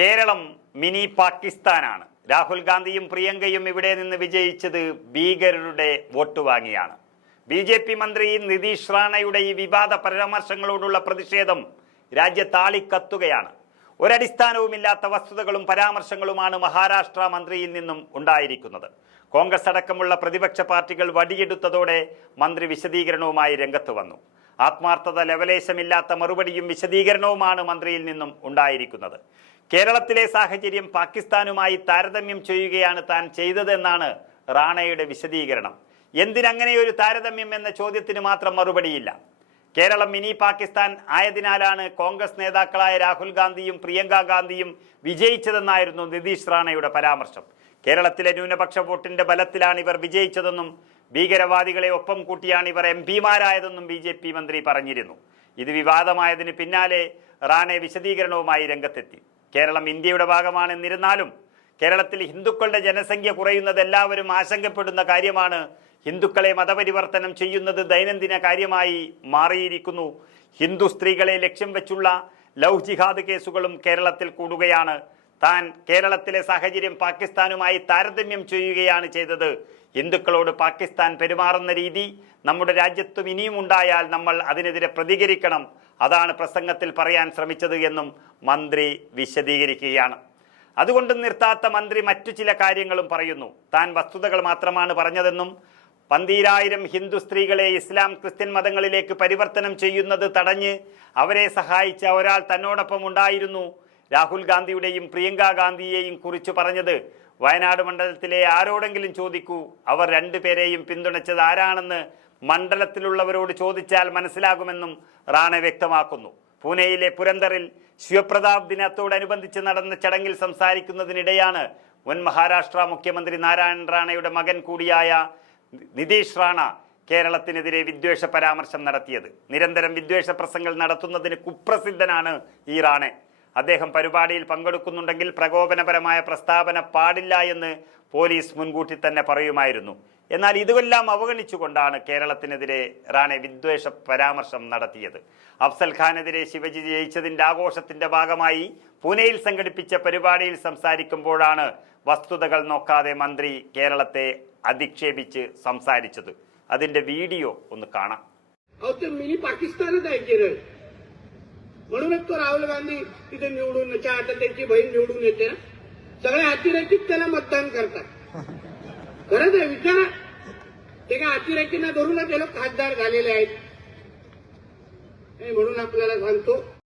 Keralam mini പാകിസ്ഥാനാണ്. Rahul ഗാന്ധിയും പ്രിയങ്കയും ഇവിടെ നിന്ന് വിജയിച്ചത് ഭീകരരുടെ വോട്ട് വാങ്ങിയാണ്. ബി.ജെ.പി. മന്ത്രി നിതീഷ് റാണയുടെ ഈ വിവാദ പരാമർശങ്ങളോടുള്ള പ്രതിഷേധം രാജ്യത്താളിക്കത്തുകയാണ്. ഒരടിസ്ഥാനവുമില്ലാത്ത വസ്തുതകളും പരാമർശങ്ങളുമാണ് മഹാരാഷ്ട്ര മന്ത്രിയിൽ നിന്നും ഉണ്ടായിരിക്കുന്നത്. കോൺഗ്രസ് അടക്കമുള്ള പ്രതിപക്ഷ പാർട്ടികൾ വടിയെടുത്തതോടെ മന്ത്രി വിശദീകരണവുമായി രംഗത്ത് വന്നു. ആത്മാർത്ഥത ലെവലേശമില്ലാത്ത മറുപടിയും വിശദീകരണവുമാണ് മന്ത്രിയിൽ നിന്നും ഉണ്ടായിരിക്കുന്നത്. കേരളത്തിലെ സാഹചര്യം പാകിസ്ഥാനുമായി താരതമ്യം ചെയ്യുകയാണ് താൻ ചെയ്തതെന്നാണ് റാണയുടെ വിശദീകരണം. എന്തിനങ്ങനെയൊരു താരതമ്യം എന്ന ചോദ്യത്തിന് മാത്രം മറുപടിയില്ല. കേരളം മിനി പാകിസ്ഥാൻ ആയതിനാലാണ് കോൺഗ്രസ് നേതാക്കളായ രാഹുൽ ഗാന്ധിയും പ്രിയങ്ക ഗാന്ധിയും വിജയിച്ചതെന്നായിരുന്നു നിതീഷ് റാണയുടെ പരാമർശം. കേരളത്തിലെ ന്യൂനപക്ഷ വോട്ടിന്റെ ബലത്തിലാണ് ഇവർ വിജയിച്ചതെന്നും ഭീകരവാദികളെ ഒപ്പം കൂട്ടിയാണ് ഇവർ എംപിമാരായതെന്നും ബി.ജെ.പി. മന്ത്രി പറഞ്ഞിരുന്നു. ഇത് വിവാദമായതിന് പിന്നാലെ റാണെ വിശദീകരണവുമായി രംഗത്തെത്തി. കേരളം ഇന്ത്യയുടെ ഭാഗമാണെന്നിരുന്നാലും കേരളത്തിൽ ഹിന്ദുക്കളുടെ ജനസംഖ്യ കുറയുന്നത് എല്ലാവരും ആശങ്കപ്പെടുന്ന കാര്യമാണ്. ഹിന്ദുക്കളെ മതപരിവർത്തനം ചെയ്യുന്നത് ദൈനംദിന കാര്യമായി മാറിയിരിക്കുന്നു. ഹിന്ദു സ്ത്രീകളെ ലക്ഷ്യം വെച്ചുള്ള ലവ് ജിഹാദ് കേസുകളും കേരളത്തിൽ കൂടുകയാണ്. താൻ കേരളത്തിലെ സാഹചര്യം പാകിസ്ഥാനുമായി താരതമ്യം ചെയ്യുകയാണ് ചെയ്തത്. ഹിന്ദുക്കളോട് പാകിസ്ഥാൻ പെരുമാറുന്ന രീതി നമ്മുടെ രാജ്യത്തും ഇനിയും ഉണ്ടായാൽ നമ്മൾ അതിനെതിരെ പ്രതികരിക്കണം. അതാണ് പ്രസംഗത്തിൽ പറയാൻ ശ്രമിച്ചത് എന്നും മന്ത്രി വിശദീകരിക്കുകയാണ്. അതുകൊണ്ട് നിർത്താത്ത മന്ത്രി മറ്റു ചില കാര്യങ്ങളും പറയുന്നു. താൻ വസ്തുതകൾ മാത്രമാണ് പറഞ്ഞതെന്നും 12,000 ഹിന്ദു സ്ത്രീകളെ ഇസ്ലാം ക്രിസ്ത്യൻ മതങ്ങളിലേക്ക് പരിവർത്തനം ചെയ്യുന്നത് തടഞ്ഞ് അവരെ സഹായിച്ച ഒരാൾ തന്നോടൊപ്പം ഉണ്ടായിരുന്നു. രാഹുൽ ഗാന്ധിയുടെയും പ്രിയങ്ക ഗാന്ധിയെയും കുറിച്ച് പറഞ്ഞത് വയനാട് മണ്ഡലത്തിലെ ആരോടെങ്കിലും ചോദിക്കൂ, അവർ രണ്ടുപേരെയും പിന്തുണച്ചത് ആരാണെന്ന് മണ്ഡലത്തിലുള്ളവരോട് ചോദിച്ചാൽ മനസ്സിലാകുമെന്നും റാണ വ്യക്തമാക്കുന്നു. പൂനെയിലെ പുരന്തറിൽ ശിവപ്രതാപ് ദിനത്തോടനുബന്ധിച്ച് നടന്ന ചടങ്ങിൽ സംസാരിക്കുന്നതിനിടെയാണ് മുൻ മഹാരാഷ്ട്ര മുഖ്യമന്ത്രി നാരായൺ റാണയുടെ മകൻ കൂടിയായ നിതീഷ് റാണ കേരളത്തിനെതിരെ വിദ്വേഷ പരാമർശം നടത്തിയത്. നിരന്തരം വിദ്വേഷ പ്രസംഗങ്ങൾ നടത്തുന്നതിന് കുപ്രസിദ്ധനാണ് ഈ റാണെ. അദ്ദേഹം പരിപാടിയിൽ പങ്കെടുക്കുന്നുണ്ടെങ്കിൽ പ്രകോപനപരമായ പ്രസ്താവന പാടില്ല എന്ന് പോലീസ് മുൻകൂട്ടി തന്നെ പറയുമായിരുന്നു. എന്നാൽ ഇതെല്ലാം അവഗണിച്ചുകൊണ്ടാണ് കേരളത്തിനെതിരെ റാണെ വിദ്വേഷ പരാമർശം നടത്തിയത്. അഫ്സൽ ഖാനെതിരെ ശിവജി ജയിച്ചതിന്റെ ആഘോഷത്തിന്റെ ഭാഗമായി പൂനെയിൽ സംഘടിപ്പിച്ച പരിപാടിയിൽ സംസാരിക്കുമ്പോഴാണ് വസ്തുതകൾ നോക്കാതെ മന്ത്രി കേരളത്തെ അധിക്ഷേപിച്ച് സംസാരിച്ചത്. അതിന്റെ വീഡിയോ ഒന്ന് കാണാം. मिनी पाकिस्तानच आहे केरळ, म्हणूनच तो राहुल गांधी तिथे निवडून आता त्याची बहीण निवडून येते ना, सगळे अतिरेकीच त्याला मतदान करतात. खरंच आहे, विचारा. ते काय अतिरेकींना धरूनच हे लोक खासदार झालेले आहेत. म्हणून आपल्याला सांगतो